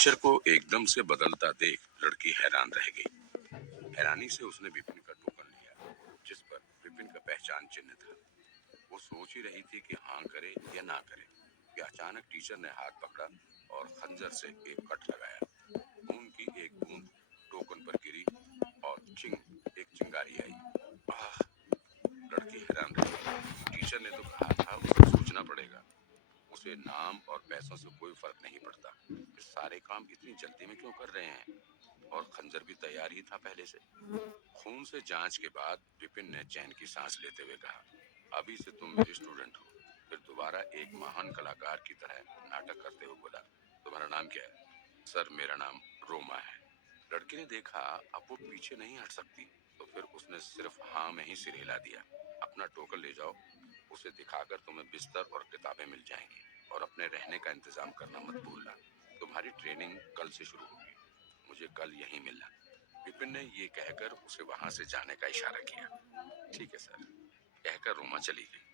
Teacher को एकदम से बदलता देख लड़की हैरान रह गई। हैरानी से उसने विपिन का टोकन लिया, जिस पर विपिन का पहचान चिन्ह था। वो सोच ही रही थी कि हाँ करे या ना करे कि अचानक टीचर ने हाथ पकड़ा और खंजर से एक कट लगाया। खून की एक बूंद टोकन पर गिरी और एक चिंगारी आई। आह! लड़की हैरान रह गई। टीचर ने तो कहा था उसे सोचना पड़ेगा। उसे नाम और पैसों से कोई फर्क नहीं पड़ता। फिर सारे काम इतनी जल्दी में क्यों कर रहे हैं? और खंजर भी तैयार ही था पहले से। खून से जांच के बाद विपिन ने चैन की सांस लेते हुए कहा, अभी से तुम मेरी स्टूडेंट हो। फिर दोबारा एक महान कलाकार की तरह नाटक करते हुए बोला, तुम्हारा नाम क्या है? सर, मेरा नाम रोमा है। लड़की ने देखा अब वो पीछे नहीं हट सकती, तो फिर उसने सिर्फ हाँ में ही सिर हिला दिया। अपना टोकन ले जाओ, उसे दिखाकर तुम्हें बिस्तर और किताबें मिल जाएंगी, और अपने रहने का इंतजाम करना मत भूलना। तुम्हारी ट्रेनिंग कल से शुरू होगी। मुझे कल यहीं मिलना। विपिन ने ये कहकर उसे वहां से जाने का इशारा किया। ठीक है सर, कहकर रोमा चली गई।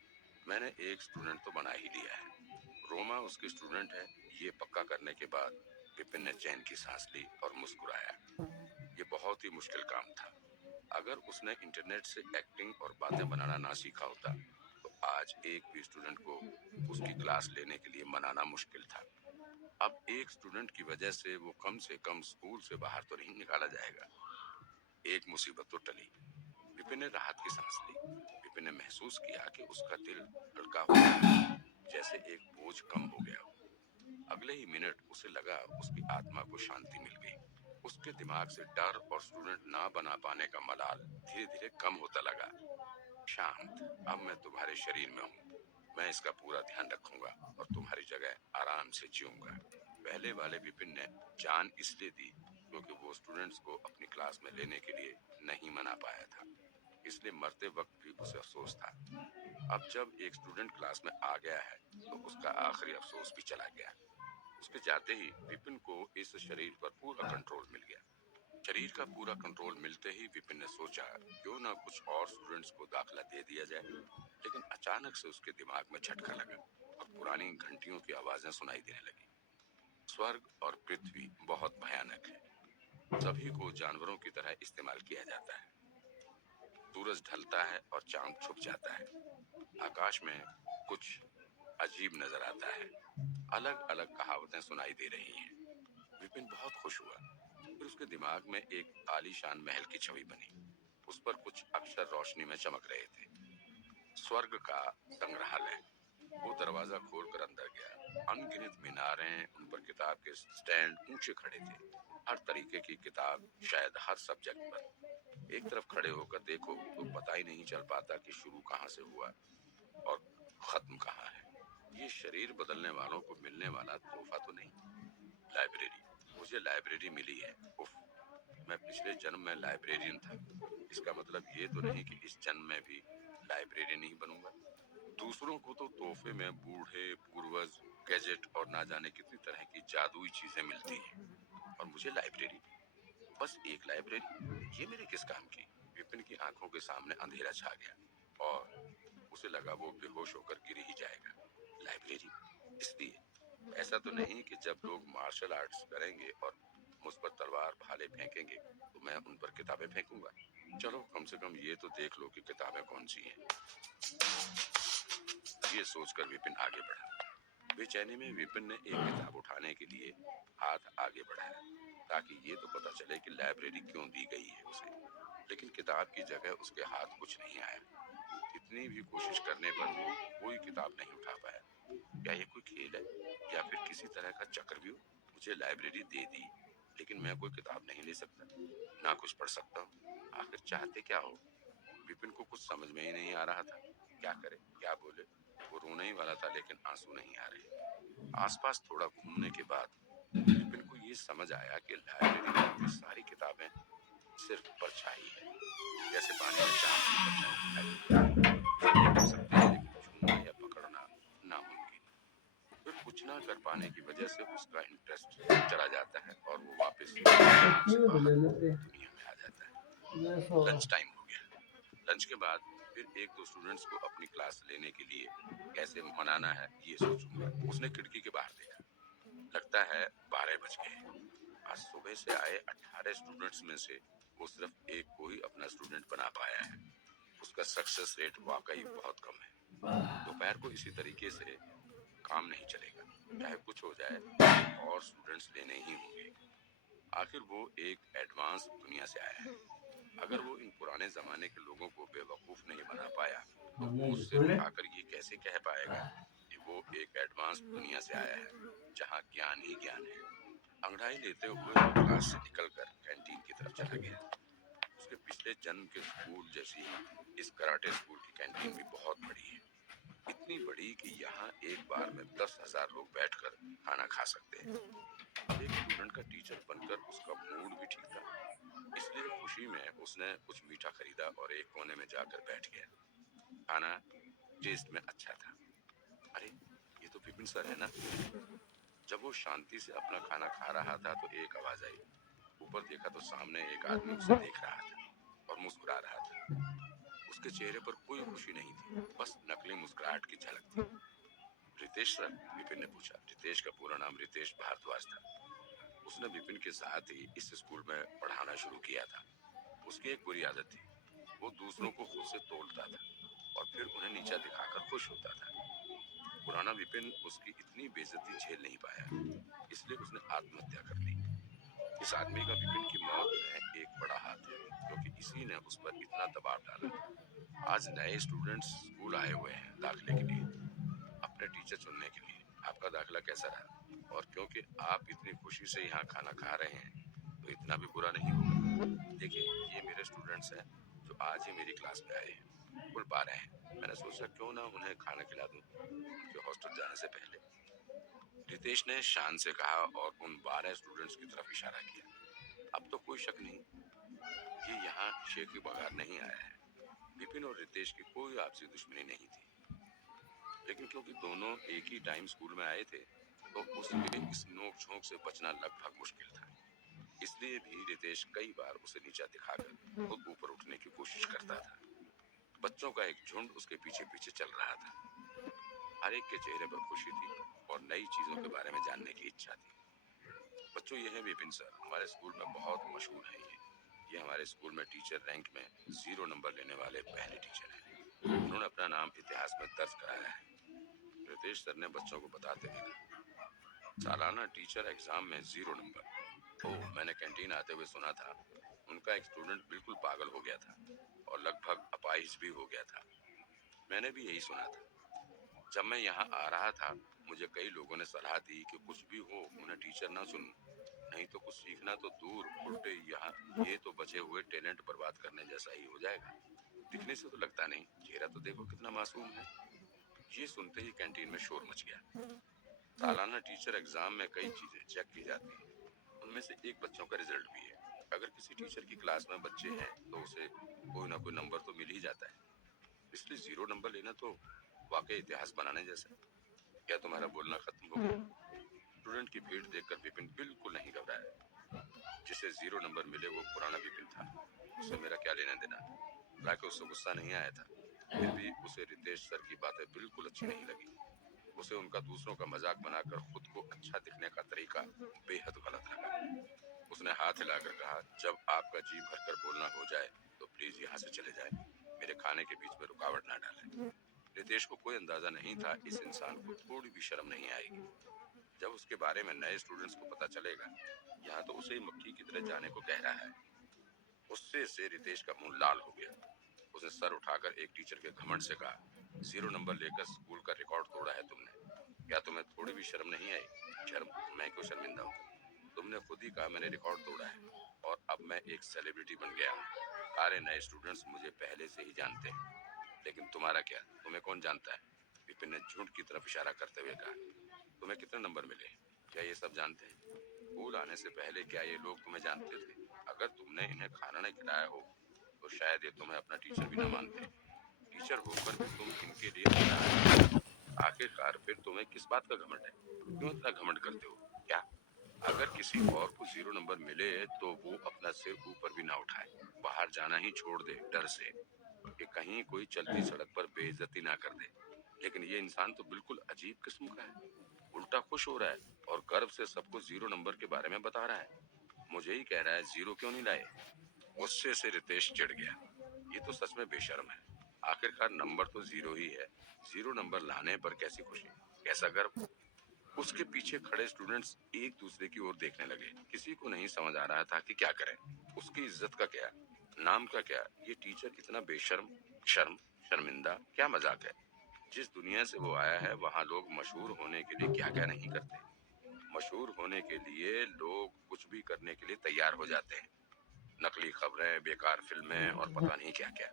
मैंने एक स्टूडेंट तो बना ही लिया है। रोमा उसकी स्टूडेंट है, ये पक्का करने के बाद विपिन ने चैन की सांस ली और मुस्कुराया। ये बहुत ही मुश्किल काम था। अगर उसने इंटरनेट से एक्टिंग और बातें बनाना ना सीखा होता, तो आज एक भी स्टूडेंट को उसकी क्लास लेने के लिए मनाना मुश्किल था। अब एक स्टूडेंट की वजह से वो कम से कम स्कूल से बाहर तो नहीं निकाला जाएगा। एक मुसीबत तो टली। विपिन ने राहत की सांस ली। विपिन ने महसूस किया कि उसका दिल हल्का हो गया, जैसे एक बोझ कम हो गया हो। अगले ही मिनट उसे लगा उसकी आत्मा को शांति मिल गई। उसके दिमाग से डर और स्टूडेंट ना बना पाने का मलाल धीरे धीरे कम होता लगा। शांत, अब मैं तुम्हारे शरीर में हूँ। मैं इसका पूरा ध्यान रखूंगा और तुम्हारी जगह आराम से जीऊंगा। पहले वाले विपिन ने जान इसलिए दी क्योंकि वो स्टूडेंट्स को अपनी क्लास में लेने के लिए नहीं मना पाया था, इसलिए मरते वक्त भी उसे अफसोस था। अब जब एक स्टूडेंट क्लास में आ गया है, तो उसका आखिरी अफसोस भी चला गया। उसके जाते ही विपिन को इस शरीर पर पूरा कंट्रोल मिल गया। शरीर का पूरा कंट्रोल मिलते ही विपिन ने सोचा, क्यों ना कुछ और स्टूडेंट्स को दाखिला दे दिया जाए। लेकिन अचानक से उसके दिमाग में झटका लगा और पुरानी घंटियों की आवाजें सुनाई देने लगी। स्वर्ग और पृथ्वी बहुत भयानक है। सभी को जानवरों की तरह इस्तेमाल किया जाता है। सूरज ढलता है और चांद छुप जाता है। आकाश में कुछ अजीब नजर आता है। अलग अलग कहावतें सुनाई दे रही हैं। विपिन बहुत खुश हुआ। फिर उसके दिमाग में एक आलीशान महल की छवि बनी। उस पर कुछ अक्षर रोशनी में चमक रहे थे। स्वर्ग का संग्रहालय। वो दरवाजा खोलकर अंदर गया। अनगिनत मीनारें, उन पर किताब के स्टैंड ऊंचे खड़े थे। हर तरीके की किताब, शायद हर सब्जेक्ट पर। एक तरफ खड़े होकर देखो तो पता ही नहीं चल पाता कि शुरू कहाँ से हुआ और खत्म कहाँ है। ये शरीर बदलने वालों को मिलने वाला तोहफा तो नहीं। लाइब्रेरी। मुझे लाइब्रेरी मिली है। उफ, मैं पिछले जन्म में लाइब्रेरियन था। इसका मतलब ये तो नहीं कि इस जन्म में भी लाइब्रेरियन ही बनूंगा। दूसरों को तो तोहफे में बूढ़े, पूर्वज, गैजेट और ना जाने कितनी तरह की जादुई चीजें मिलती हैं, और मुझे लाइब्रेरी, बस एक लाइब्रेरी, ये मेरे किस काम की? विपिन की आंखों के सामने अंधेरा छा गया और उसे लगा वो बेहोश होकर गिर ही जाएगा। लाइब्रेरी इसलिए, ऐसा तो नहीं कि जब लोग मार्शल आर्ट्स करेंगे और मुझ पर तलवार भाले फेंकेंगे तो मैं उन पर किताबें फेंकूंगा। चलो कम से कम ये तो देख लो कि किताबें कौन सी हैं। ये सोचकर विपिन आगे बढ़ा। बेचैनी में विपिन ने एक किताब उठाने के लिए हाथ आगे बढ़ाया, ताकि ये तो पता चले कि लाइब्रेरी क्यों दी गई है उसे। लेकिन किताब की जगह उसके हाथ कुछ नहीं आया। कितनी भी कोशिश करने पर वो कोई किताब नहीं उठा पाया। क्या ये कोई खेल है या फिर किसी तरह का चक्रव्यूह? मुझे लाइब्रेरी दे दी, लेकिन मैं कोई किताब नहीं ले सकता, ना कुछ पढ़ सकता हूँ। आखिर चाहते क्या हो? विपिन को कुछ समझ में ही नहीं आ रहा था। क्या करे, क्या बोले? वो रोने ही वाला था, लेकिन आंसू नहीं आ रहे। आसपास थोड़ा घूमने के बाद विपिन को ये समझ आया कि लाइब्रेरी में इतनी सारी किताबें सिर्फ परछाई है, जैसे पानी में चांद की परछाई दिखाई देती है। ये कर सकते हैं, लेकिन छूना या पकड़ना नामुमकिन। फिर कुछ ना कर पाने की वजह से उसका इंटरेस्ट चला जाता है और वो वापस दुनिया में आ जाता है। लंच टाइम हो गया। लंच के बाद फिर एक दो स्टूडेंट्स को अपनी क्लास लेने के लिए कैसे मनाना है ये सोचूंगा। उसने खिड़की के बाहर देखा। लगता है 12 बज गए। आज सुबह से आए 18 स्टूडेंट्स में से वो सिर्फ एक को ही अपना स्टूडेंट बना पाया है। उसका सक्सेस रेट वाकई बहुत कम है। दोपहर को इसी तरीके से काम नहीं चलेगा। चाहे कुछ हो जाए, और स्टूडेंट्स लेने ही होंगे। आखिर वो एक एडवांस दुनिया से आया है। अगर वो इन पुराने जमाने के लोगों को बेवकूफ नहीं बना पाया, तो वो सिर उठाकर ये कैसे कह पाएगा कि वो एक एडवांस दुनिया से आया है, जहाँ ज्ञान ही ज्ञान है। अंगड़ाई लेते हुए वो क्लास से निकलकर कैंटीन की तरफ चला गया। उसके पिछले जन्म के स्कूल जैसी इस कराटे स्कूल की कैंटीन भी बहुत बड़ी है। इतनी बड़ी कि यहाँ एक बार में 10,000 लोग बैठकर खाना खा सकते हैं। एक स्टूडेंट का टीचर बनकर उसका मूड भी ठीक था, इसलिए खुशी में उसने कुछ मीठा खरीदा और एक कोने में जाकर बैठ गया। खाना टेस्ट में अच्छा था। अरे, ये तो विपिन सर है ना। जब वो शांति से अपना खाना खा रहा था तो एक आवाज आई। ऊपर देखा तो सामने एक आदमी उसे देख रहा था और मुस्कुरा रहा था। उसके चेहरे पर कोई खुशी नहीं थी, बस नकली मुस्कुराहट की झलक थी। रितेश सर? विपिन ने पूछा। रितेश का पूरा नाम रितेश भारद्वाज था। उसने विपिन के साथ ही इस स्कूल में पढ़ाना शुरू किया था। उसकी एक बुरी आदत थी, वो दूसरों को खुद से तोड़ता था और फिर उन्हें नीचा दिखाकर खुश होता था। पुराना विपिन उसकी इतनी बेइज्जती झेल नहीं पाया, इसलिए उसने आत्महत्या कर ली। इस आदमी का विपिन की मौत में एक बड़ा हाथ है, क्योंकि इसी ने उस पर इतना दबाव डाला। आज नए स्टूडेंट्स स्कूल आए हुए हैं दाखिले के लिए, अपने टीचर चुनने के लिए। आपका दाखिला कैसा रहा? और क्योंकि आप इतनी खुशी से यहाँ खाना खा रहे हैं, तो इतना भी बुरा नहीं होगा। देखिए, ये मेरे स्टूडेंट्स हैं जो आज ही मेरी क्लास में आए हैं। कुल 12 हैं। मैंने सोचा क्यों ना उन्हें खाना खिला दूं उनके हॉस्टल जाने से पहले। रितेश ने शान से कहा और उन 12 स्टूडेंट्स की तरफ इशारा किया। अब तो कोई शक नहीं, ये यहाँ शेख की बगार नहीं आया है। विपिन और रितेश की कोई आपसी दुश्मनी नहीं थी, लेकिन क्योंकि दोनों एक ही टाइम स्कूल में आए थे, तो उसके इस नोक झोंक से बचना लगभग मुश्किल था। इसलिए भी रितेश कई बार उसे नीचा दिखाकर खुद ऊपर उठने की कोशिश करता था। बच्चों का एक झुंड उसके पीछे पीछे चल रहा था। हर एक के चेहरे पर खुशी थी और नई चीजों के बारे में जानने की इच्छा थी। बच्चों, ये है विपिन सर, हमारे स्कूल में बहुत मशहूर है। ये हमारे स्कूल में टीचर रैंक में 0 नंबर लेने वाले पहले टीचर हैं। उन्होंने अपना नाम इतिहास में दर्ज कराया है। रितेश सर ने बच्चों को बताते हुए कहा। सालाना टीचर एग्जाम में 0 नंबर। ओह, मैंने कैंटीन आते हुए सुना था उनका एक स्टूडेंट बिल्कुल पागल हो गया था और लगभग अपाहिज भी हो गया था। मैंने भी यही सुना था। जब मैं यहाँ आ रहा था, मुझे कई लोगों ने सलाह दी कि कुछ भी हो उन्हें टीचर ना चुनूं, नहीं तो कुछ सीखना तो दूर, उल्टे यहाँ ये तो बचे हुए टैलेंट बर्बाद करने जैसा ही हो जाएगा। दिखने से तो लगता नहीं, चेहरा तो देखो कितना मासूम है। ये सुनते ही कैंटीन में शोर मच गया। सालाना टीचर एग्जाम में कई चीजें चेक की जाती है, उनमें से एक बच्चों का रिजल्ट भी है। अगर किसी टीचर की क्लास में बच्चे हैं तो उसे कोई ना कोई नंबर तो मिल ही जाता है, इसलिए 0 नंबर लेना तो वाकई इतिहास बनाने जैसा है। क्या तुम्हारा बोलना खत्म हो गया? स्टूडेंट की भीड़ देखकर विपिन बिल्कुल नहीं घबराया। जिसे 0 नंबर मिले वो पुराना विपिन था, उससे मेरा क्या लेना देना। हालांकि उससे गुस्सा नहीं आया था, फिर भी उसे रितेश सर की बातें बिल्कुल अच्छी नहीं लगी। उसे उनका दूसरों का मजाक बनाकर खुद को अच्छा दिखने का तरीका बेहद गलत लगा। उसने हाथ हिलाकर कहा, जब आपका जी भरकर बोलना हो जाए तो प्लीज यहाँ से चले जाए। मेरे खाने के बीच में रुकावट ना डालें। रितेश को कोई अंदाजा नहीं था इस इंसान को थोड़ी भी शर्म नहीं आएगी। जब उसके बारे में नए स्टूडेंट्स को पता चलेगा, यहाँ तो उसे ही मक्खी की तरह जाने को कह रहा है। गुस्से से रितेश का मुंह लाल हो गया। उसने सर उठाकर एक टीचर के घमंड से कहा, 0 नंबर लेकर स्कूल का रिकॉर्ड तोड़ा है तुमने। क्या तुम्हें थोड़ी भी शर्म नहीं आई? शर्म? मैं क्यों शर्मिंदा हूँ? तुमने खुद ही कहा मैंने रिकॉर्ड तोड़ा है, और अब मैं एक सेलिब्रिटी बन गया हूँ। सारे नए स्टूडेंट्स मुझे पहले से ही जानते हैं, लेकिन तुम्हारा क्या? तुम्हें कौन जानता है? विपिन ने झूठ की तरफ इशारा करते हुए कहा। तुम्हें कितने नंबर मिले, क्या ये सब जानते हैं? स्कूल आने से पहले क्या ये लोग तुम्हें जानते थे? अगर तुमने इन्हें खाना नहीं खिलाया हो तो शायद ये तुम्हें अपना टीचर भी ना मानते। टीचर होकर भी तुम इनके लिए अच्छा नहीं करते। आखिरकार फिर तुम्हें किस बात का घमंड है? क्यों इतना घमंड करते हो? क्या अगर किसी और को 0 नंबर मिले तो वो अपना सिर ऊपर भी ना उठाए, बाहर जाना ही छोड़ दे डर से कि कहीं कोई चलती सड़क पर बेइज्जती ना कर दे। लेकिन ये इंसान तो बिल्कुल अजीब किस्म का है, उल्टा खुश हो रहा है और गर्व से सबको 0 नंबर के बारे में बता रहा है। मुझे ही कह रहा है 0 क्यों नहीं लाए। गुस्से से रितेश चिढ़ गया। ये तो सच में बेशर्म है। आखिरकार नंबर तो 0 ही है। 0 नंबर लाने पर कैसी खुशी, कैसा गर्व। उसके पीछे खड़े स्टूडेंट्स एक दूसरे की ओर देखने लगे। किसी को नहीं समझ आ रहा था कि क्या करें। उसकी इज्जत का क्या, नाम का क्या। ये टीचर इतना बेशर्म, शर्मिंदा, क्या मजाक है। जिस दुनिया से वो आया है वहाँ लोग मशहूर होने के लिए क्या क्या नहीं करते। मशहूर होने के लिए लोग कुछ भी करने के लिए तैयार हो जाते हैं। नकली खबरें, बेकार फिल्में और पता नहीं क्या क्या।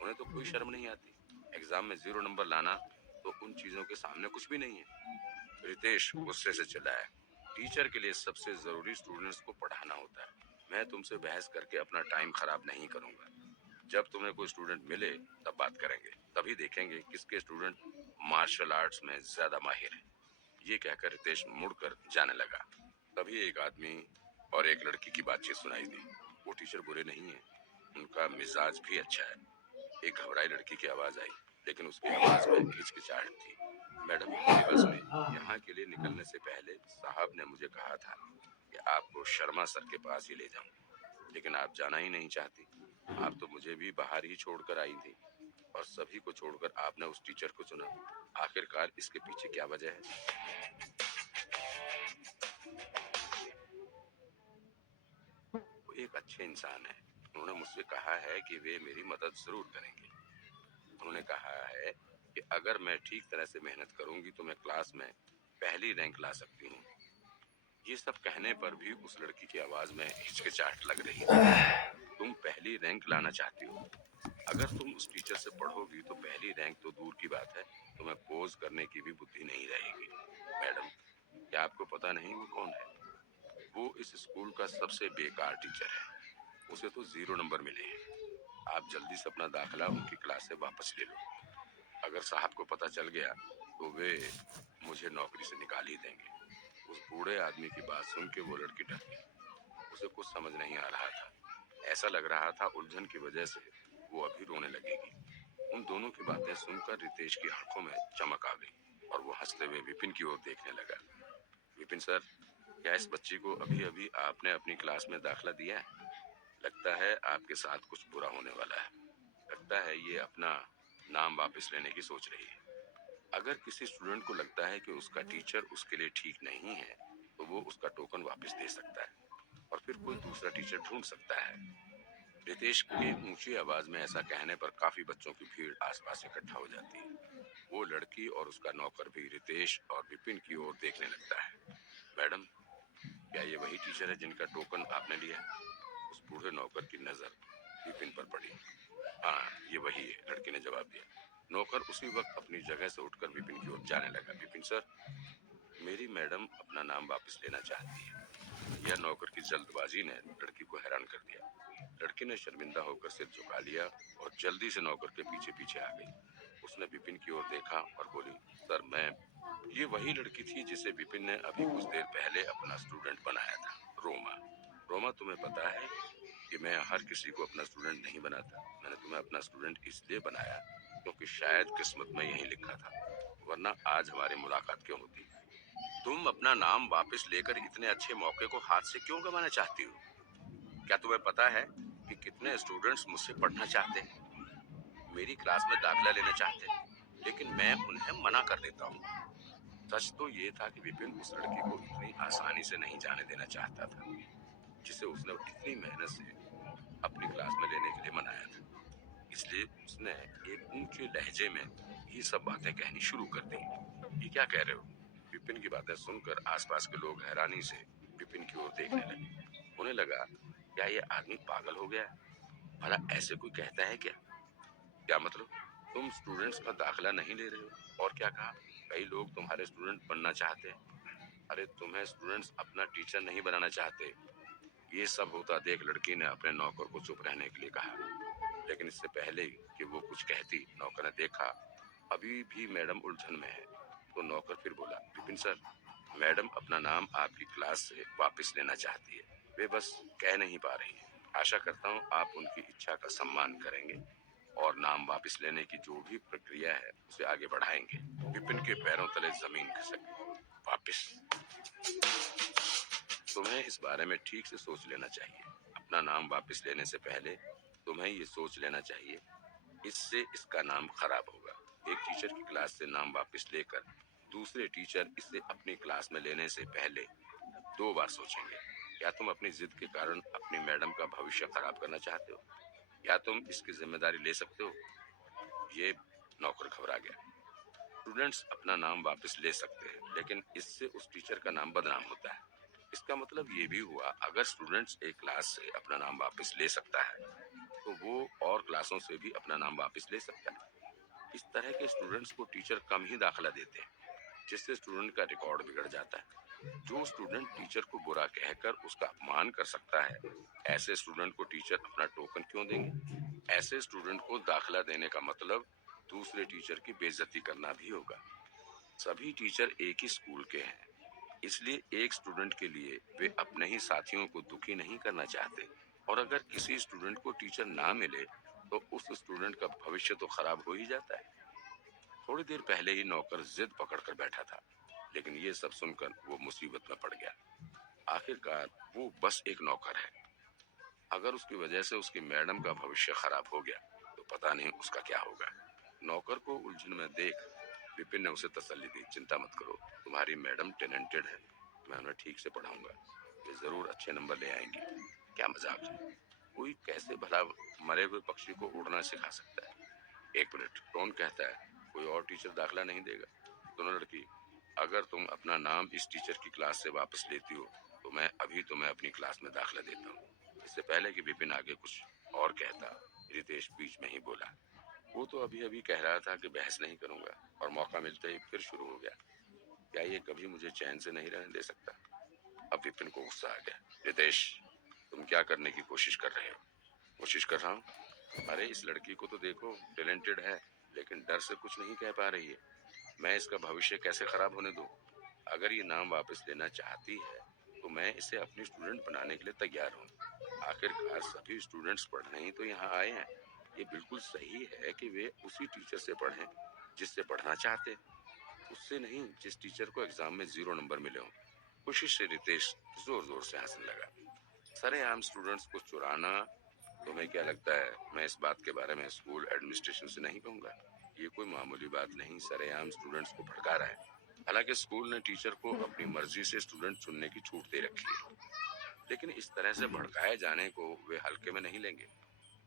उन्हें तो कोई शर्म नहीं आती। एग्जाम में 0 नंबर लाना तो उन चीजों के सामने कुछ भी नहीं है। रितेश गुस्से से चिल्लाया। टीचर के लिए सबसे जरूरी स्टूडेंट्स को पढ़ाना होता है। मैं तुमसे बहस करके अपना टाइम खराब नहीं करूंगा। जब तुम्हें कोई स्टूडेंट मिले तब बात करेंगे। तभी देखेंगे किसके स्टूडेंट मार्शल आर्ट्स में ज्यादा माहिर है। ये कहकर रितेश मुड़कर जाने लगा। तभी एक आदमी और एक लड़की की बातचीत सुनाई दी। वो टीचर बुरे नहीं है, उनका मिजाज भी अच्छा है। एक घबराई लड़की की आवाज आई, लेकिन उसकी आवाज में हिचकिचाहट थी। मैडम, मेरी बात सुनिए। यहाँ के लिए निकलने से पहले साहब ने मुझे कहा था कि आपको शर्मा सर के पास ही ले जाऊं, लेकिन आप जाना ही नहीं चाहती। आप तो मुझे भी बाहर ही छोड़कर आई थी और सभी को छोड़कर आपने उस टीचर को चुना। आखिरकार इसके पीछे क्या वजह है। वो एक अच्छे इंसान है। उन्होंने मुझसे कहा है कि वे मेरी मदद जरूर करेंगे। उन्होंने कहा है कि अगर मैं ठीक तरह से मेहनत करूंगी तो मैं क्लास में पहली रैंक ला सकती हूँ। ये सब कहने पर भी उस लड़की की आवाज में हिचकिचाहट लग रही थी। तुम पहली रैंक लाना चाहती हो। अगर तुम उस टीचर से पढ़ोगी तो पहली रैंक तो दूर की बात है, तुम्हें पोज करने की भी बुद्धि नहीं रहेगी। मैडम, क्या आपको पता नहीं वो कौन है। वो इस स्कूल का सबसे बेकार टीचर है। उसे तो 0 नंबर मिले हैं। आप जल्दी से अपना दाखिला उनकी क्लास से वापस ले लो। अगर साहब को पता चल गया तो वे मुझे नौकरी से निकाल ही देंगे। उस बूढ़े आदमी की बात सुन के वो लड़की डर गई। उसे कुछ समझ नहीं आ रहा था। ऐसा लग रहा था उलझन की वजह से वो अभी रोने लगेगी। उन दोनों की बातें सुनकर रितेश की आंखों में चमक आ गई और वो हंसते हुए विपिन की ओर देखने लगा। विपिन सर, क्या इस बच्ची को अभी अभी आपने अपनी क्लास में दाखिला दिया है? लगता है आपके साथ कुछ बुरा होने वाला है। लगता है ये अपना नाम वापस लेने की सोच रही है। अगर किसी स्टूडेंट को लगता है कि उसका टीचर उसके लिए ठीक नहीं है तो वो उसका टोकन वापस दे सकता है और फिर कोई दूसरा टीचर ढूंढ सकता है। रितेश की ऊंची आवाज में ऐसा कहने पर काफी बच्चों की भीड़ आसपास इकट्ठा हो जाती है। वो लड़की और उसका नौकर भी रितेश और विपिन की ओर देखने लगता है। मैडम, क्या ये वही टीचर है जिनका टोकन आपने लिया? उस बूढ़े नौकर की नजर विपिन पर पड़ी। हाँ, ये वही है, लड़की ने जवाब दिया। नौकर उसी वक्त अपनी जगह से उठकर विपिन की ओर जाने लगा। विपिन सर, मेरी मैडम अपना नाम वापस लेना चाहती है। यह नौकर की जल्दबाजी ने लड़की को हैरान कर दिया। लड़की ने शर्मिंदा होकर सिर झुका लिया और जल्दी से नौकर के पीछे पीछे आ गई। उसने विपिन की ओर देखा और बोली, सर मैं, ये वही लड़की थी जिसे विपिन ने अभी कुछ देर पहले अपना स्टूडेंट बनाया था, रोमा। रोमा, तुम्हें पता है कि मैं हर किसी को अपना स्टूडेंट नहीं बनाता। मैंने तुम्हें अपना स्टूडेंट इसलिए बनाया क्योंकि शायद किस्मत में यही लिखा था, वरना आज हमारी मुलाकात क्यों होती। तुम अपना नाम वापस लेकर इतने अच्छे मौके को हाथ से क्यों गंवाना चाहती हो? क्या तुम्हें पता है कि कितने स्टूडेंट्स मुझसे पढ़ना चाहते हैं, मेरी क्लास में दाखिला लेना चाहते हैं, लेकिन मैं उन्हें मना कर देता हूँ। सच तो ये था कि विपिन उस लड़की को इतनी आसानी से नहीं जाने देना चाहता था, जिसे उसने इतनी मेहनत से अपनी क्लास में लेने के लिए मनाया था। इसलिए उसने एक ऊंचे लहजे में ये सब बातें कहनी शुरू कर दी। ये क्या कह रहे हो? विपिन की बातें सुनकर आसपास के लोग हैरानी से विपिन की ओर देखने लगे। उन्हें लगा, क्या ये आदमी पागल हो गया है? भला ऐसे कोई कहता है क्या? क्या मतलब? तुम स्टूडेंट्स का दाखिला नहीं ले रहे हो? और क्या कहा? कई लोग तुम्हारे स्टूडेंट बनना चाहते हैं। अरे तुम्हें स्टूडेंट्स अपना टीचर नहीं बनाना चाहते। ये सब होता देख लड़की ने अपने नौकर को चुप रहने के लिए कहा, लेकिन इससे पहले कि वो कुछ कहती, नौकर ने देखा अभी भी मैडम उलझन में है, तो नौकर फिर बोला, विपिन सर, मैडम अपना नाम आपकी क्लास से वापस लेना चाहती है। वे बस कह नहीं पा रही है। आशा करता हूँ आप उनकी इच्छा का सम्मान करेंगे और नाम वापस लेने की जो भी प्रक्रिया है उसे आगे बढ़ाएंगे। विपिन के पैरों तले जमीन खिसक गई। वापस तुम्हें इस बारे में ठीक से सोच लेना चाहिए। अपना नाम वापस लेने से पहले तुम्हें ये सोच लेना चाहिए, इससे इसका नाम खराब होगा। एक टीचर की क्लास से नाम वापस लेकर दूसरे टीचर इसे अपनी क्लास में लेने से पहले 2 बार सोचेंगे। क्या तुम अपनी जिद के कारण अपनी मैडम का भविष्य खराब करना चाहते हो, या तुम इसकी जिम्मेदारी ले सकते हो? ये नौकर घबरा गया। स्टूडेंट्स अपना नाम वापस ले सकते हैं, लेकिन इससे उस टीचर का नाम बदनाम होता है। इसका मतलब ये भी हुआ, अगर स्टूडेंट्स एक क्लास से अपना नाम वापस ले सकता है, तो वो और क्लासों से भी अपना नाम वापस ले सकता है। इस तरह के स्टूडेंट्स को टीचर कम ही दाखिला देते हैं, जिससे स्टूडेंट का रिकॉर्ड बिगड़ जाता है। जो स्टूडेंट टीचर को बुरा कहकर उसका अपमान कर सकता है, ऐसे स्टूडेंट को टीचर अपना टोकन क्यों देंगे? ऐसे स्टूडेंट को दाखिला देने का मतलब दूसरे टीचर की बेइज्जती करना भी होगा। सभी टीचर एक ही स्कूल के हैं, इसलिए एक स्टूडेंट के लिए वे अपने ही साथियों को दुखी नहीं करना चाहते। और अगर किसी स्टूडेंट को टीचर ना मिले, तो उस स्टूडेंट का भविष्य तो खराब हो ही जाता है। थोड़ी देर पहले ही नौकर जिद पकड़कर बैठा था, लेकिन ये सब सुनकर वो मुसीबत में पड़ गया। आखिरकार वो बस एक नौकर है। अगर उसकी वजह से उसकी मैडम का भविष्य खराब हो गया, तो पता नहीं उसका क्या होगा। नौकर को उलझन में देख विपिन ने उसे तसल्ली दी। चिंता मत करो, तुम्हारी मैडम टैलेंटेड है, मैं उन्हें ठीक से पढ़ाऊंगा, वे जरूर अच्छे नंबर ले आएंगी। क्या मजाक है, कोई कैसे भला मरे हुए पक्षी को उड़ना सिखा सकता है? एक मिनट, कौन कहता है कोई और टीचर दाखिला नहीं देगा? दोनों लड़की, अगर तुम अपना नाम इस टीचर की क्लास से वापस लेती हो, तो मैं अभी तुम्हें अपनी क्लास में दाखिला देता हूँ। इससे पहले कि विपिन आगे कुछ और कहता, रितेश बीच में ही बोला। वो तो अभी अभी कह रहा था कि बहस नहीं करूंगा, और मौका मिलते ही फिर शुरू हो गया। क्या ये कभी मुझे चैन से नहीं रहने दे सकता? अब विपिन को गुस्सा आ गया। रितेश, तुम क्या करने की कोशिश कर रहे हो? कोशिश कर रहा हूँ? अरे इस लड़की को तो देखो, टैलेंटेड है, लेकिन डर से कुछ नहीं कह पा रही है। मैं इसका भविष्य कैसे खराब होने दूं? अगर ये नाम वापस लेना चाहती है, तो मैं इसे अपनी स्टूडेंट बनाने के लिए तैयार हूँ। आखिरकार सभी स्टूडेंट्स पढ़ने ही तो यहाँ आए हैं। ये बिल्कुल सही है कि वे उसी टीचर से पढ़ें जिससे पढ़ना चाहते हैं, उससे नहीं जिस टीचर को एग्जाम में 0 नंबर मिले हों। खुशी से रितेश जोर जोर से हंसने लगा। सरेआम स्टूडेंट्स को चुराना, तुम्हें क्या लगता है मैं इस बात के बारे में स्कूल एडमिनिस्ट्रेशन से नहीं कहूंगा? ये कोई मामूली बात नहीं, सरेआम स्टूडेंट्स को भड़का रहा है। हालांकि स्कूल ने टीचर को अपनी मर्जी से स्टूडेंट चुनने की छूट दे रखी है, लेकिन इस तरह से भड़काए जाने को वे हल्के में नहीं लेंगे।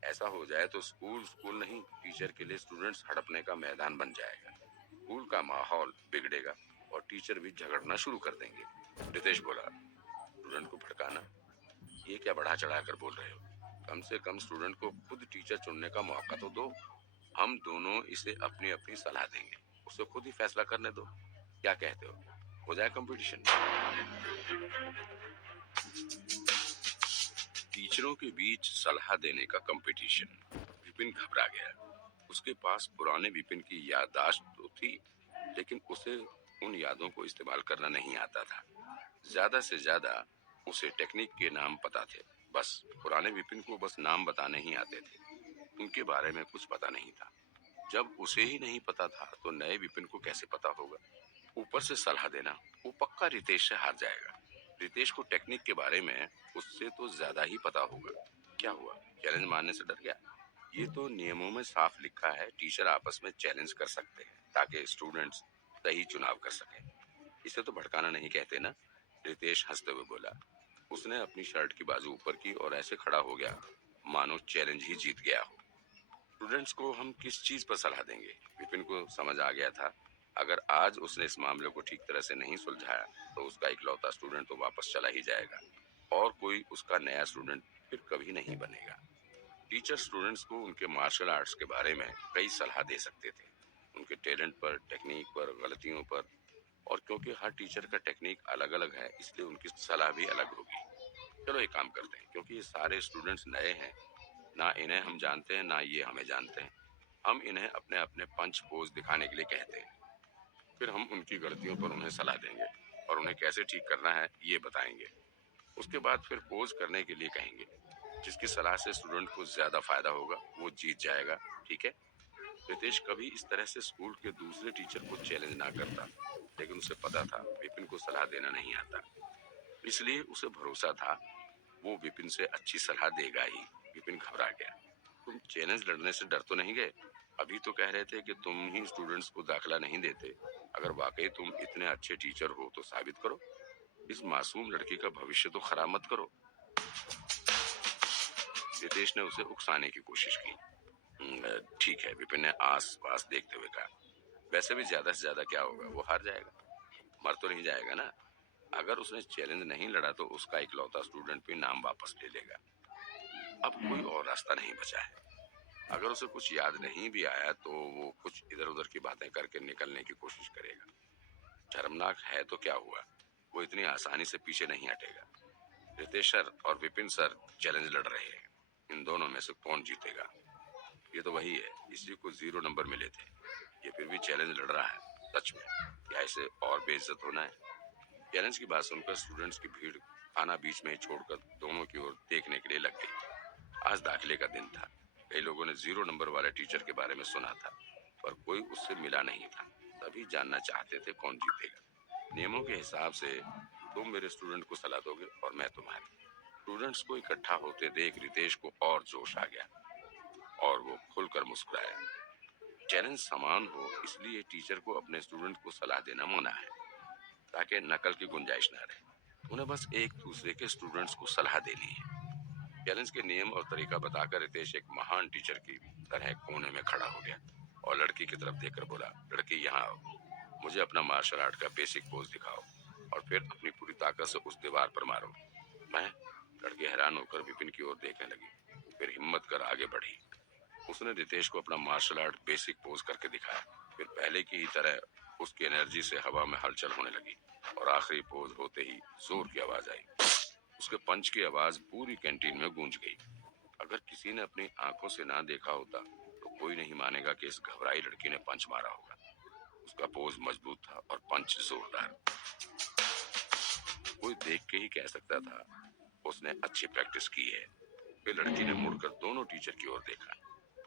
ऐसा हो जाए तो स्कूल स्कूल नहीं, टीचर के लिए स्टूडेंट्स हड़पने का मैदान बन जाएगा। स्कूल का माहौल बिगड़ेगा और टीचर भी झगड़ना शुरू कर देंगे। रितेश बोला, स्टूडेंट को भड़काना, ये क्या बढ़ा चढ़ा कर बोल रहे हो? कम से कम स्टूडेंट को खुद टीचर चुनने का मौका तो दो। हम दोनों इसे अपनी अपनी सलाह देंगे, उसे खुद ही फैसला करने दो। क्या कहते हो जाए कंपटीशन? टीचरों के बीच सलाह देने का कंपटीशन। विपिन घबरा गया। उसके पास पुराने विपिन की याददाश्त तो थी, लेकिन उसे उन यादों को इस्तेमाल करना नहीं आता था। ज्यादा से ज्यादा उसे टेक्निक के नाम पता थे, बस। पुराने विपिन को बस नाम बताने ही आते थे, उनके बारे में कुछ पता नहीं था। जब उसे ही नहीं पता था, तो नए विपिन को कैसे पता होगा? ऊपर से सलाह देना, वो पक्का रितेश से हार जाएगा। रितेश को टेक्निक के बारे में उससे तो ज्यादा ही पता होगा। क्या हुआ, चैलेंज मारने से डर गया? ये तो नियमों में साफ लिखा है, टीचर आपस में चैलेंज कर सकते हैं ताकि स्टूडेंट्स सही चुनाव कर सकें। इसे तो भड़काना नहीं कहते ना? रितेश हंसते हुए बोला। उसने अपनी शर्ट की बाजू ऊपर की और ऐसे खड़ा हो गया मानो चैलेंज ही जीत गया हो। स्टूडेंट्स को हम किस चीज पर सलाह देंगे? विपिन को समझ आ गया था, अगर आज उसने इस मामले को ठीक तरह से नहीं सुलझाया, तो उसका इकलौता स्टूडेंट तो वापस चला ही जाएगा, और कोई उसका नया स्टूडेंट फिर कभी नहीं बनेगा। टीचर स्टूडेंट्स को उनके मार्शल आर्ट्स के बारे में कई सलाह दे सकते थे, उनके टैलेंट पर, टेक्निक पर, गलतियों पर। और क्योंकि हर टीचर का टेक्निक अलग अलग है, इसलिए उनकी सलाह भी अलग होगी। चलो एक काम करते हैं, क्योंकि ये सारे स्टूडेंट्स नए हैं, ना इन्हें हम जानते हैं ना ये हमें जानते हैं। हम इन्हें अपने अपने पंच पोज दिखाने के लिए कहते हैं, फिर हम उनकी गलतियों पर उन्हें सलाह देंगे और उन्हें कैसे ठीक करना है ये बताएंगे। उसके बाद फिर पोज करने के लिए कहेंगे। जिसकी सलाह से स्टूडेंट को ज्यादा फायदा होगा वो जीत जाएगा, ठीक है? रितेश कभी इस तरह से स्कूल के दूसरे टीचर को चैलेंज ना करता, लेकिन उसे पता था विपिन को सलाह देना नहीं आता, इसलिए उसे भरोसा था वो विपिन से अच्छी सलाह देगा ही। विपिन घबरा गया। तुम चैलेंज लड़ने से डर तो नहीं गए? अभी तो कह रहे थे कि तुम ही स्टूडेंट्स को दाखिला नहीं देते। अगर वाकई तुम इतने अच्छे टीचर हो तो साबित करो। इस मासूम लड़की का भविष्य तो खराब मत करो। रितेश ने उसे उकसाने की कोशिश की। ठीक है, विपिन ने आस पास देखते हुए कहा। वैसे भी ज्यादा से ज्यादा क्या होगा, वो हार जाएगा, मर तो नहीं जाएगा ना। अगर उसने चैलेंज नहीं लड़ा तो उसका इकलौता स्टूडेंट भी नाम वापस ले लेगा। अब कोई और रास्ता नहीं बचा है। अगर उसे कुछ याद नहीं भी आया तो वो कुछ इधर उधर की बातें करके निकलने की कोशिश करेगा। शर्मनाक है तो क्या हुआ, वो इतनी आसानी से पीछे नहीं हटेगा। रितेश सर और विपिन सर चैलेंज लड़ रहे हैं, इन दोनों में से कौन जीतेगा? ये तो वही है, इसी को 0 नंबर मिले थे, ये फिर भी चैलेंज लड़ रहा है। सच में क्या इसे और बेइज्जत होना है? चैलेंज की बात सुनकर स्टूडेंट्स की भीड़ खाना बीच में ही छोड़कर दोनों की ओर देखने के लिए लग गई। आज दाखिले का दिन था। कई लोगों ने 0 नंबर वाले टीचर के बारे में सुना था, पर कोई उससे मिला नहीं था। सभी जानना चाहते थे कौन जीतेगा। नियमों के हिसाब से तुम मेरे स्टूडेंट को सलाह दोगे और मैं तुम्हारी। स्टूडेंट्स को इकट्ठा होते देख रितेश को और जोश आ गया और वो खुलकर मुस्कुराया। चैलेंज समान हो इसलिए टीचर को अपने स्टूडेंट को सलाह देना मना है, ताकि नकल की गुंजाइश न रहे। उन्हें बस एक दूसरे के स्टूडेंट्स को सलाह देनी है। चैलेंज के नियम और तरीका बताकर रितेश एक महान टीचर की तरह कोने में खड़ा हो गया और लड़की की तरफ देखकर बोला, लड़की यहाँ आओ, मुझे अपना मार्शल आर्ट का बेसिक पोज दिखाओ और फिर अपनी पूरी ताकत से उस दीवार पर मारो। मैं लड़की हैरान होकर विपिन की ओर देखने लगी, फिर हिम्मत कर आगे बढ़ी। उसने रितेश को अपना मार्शल आर्ट बेसिक पोज करके दिखाया। फिर पहले की ही तरह उसकी एनर्जी से हवा में हलचल होने लगी और आखिरी पोज होते ही जोर की आवाज आई। उसके पंच की आवाज पूरी कैंटीन में गूंज गई। अगर किसी ने अपनी आंखों से ना देखा होता तो कोई नहीं मानेगा कि इस घबराई लड़की ने पंच मारा होगा। उसका पोज मजबूत था और पंच जोरदार। कोई देख के ही कह सकता था उसने अच्छी प्रैक्टिस की है। फिर लड़की ने मुड़कर दोनों टीचर की ओर देखा।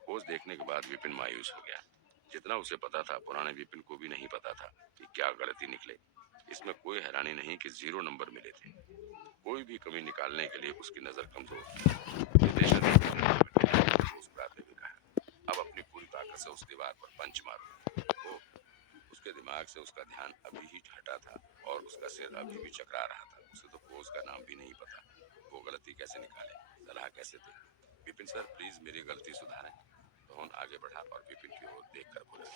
पोज देखने के बाद विपिन मायूस हो गया। जितना उसे पता था पुराने विपिन को भी नहीं पता था कि क्या गलती निकले। इसमें कोई हैरानी नहीं कि 0 नंबर मिले थे। कोई भी कमी निकालने के लिए उसकी नजर कमजोर थी। रितेश ने मुस्कुराते हुए कहा, अब अपनी पूरी ताकत से उस दीवार पर पंच मारो। वो उसके दिमाग से उसका ध्यान अभी ही हटा था और उसका सिर अभी भी चकरा रहा था। उसे तो पोज का नाम भी नहीं पता। वो गलती कैसे निकाले, सलाह कैसे दे? विपिन सर प्लीज मेरी गलती सुधारें। रोहन आगे बढ़ा और विपिन की ओर देखकर बोला,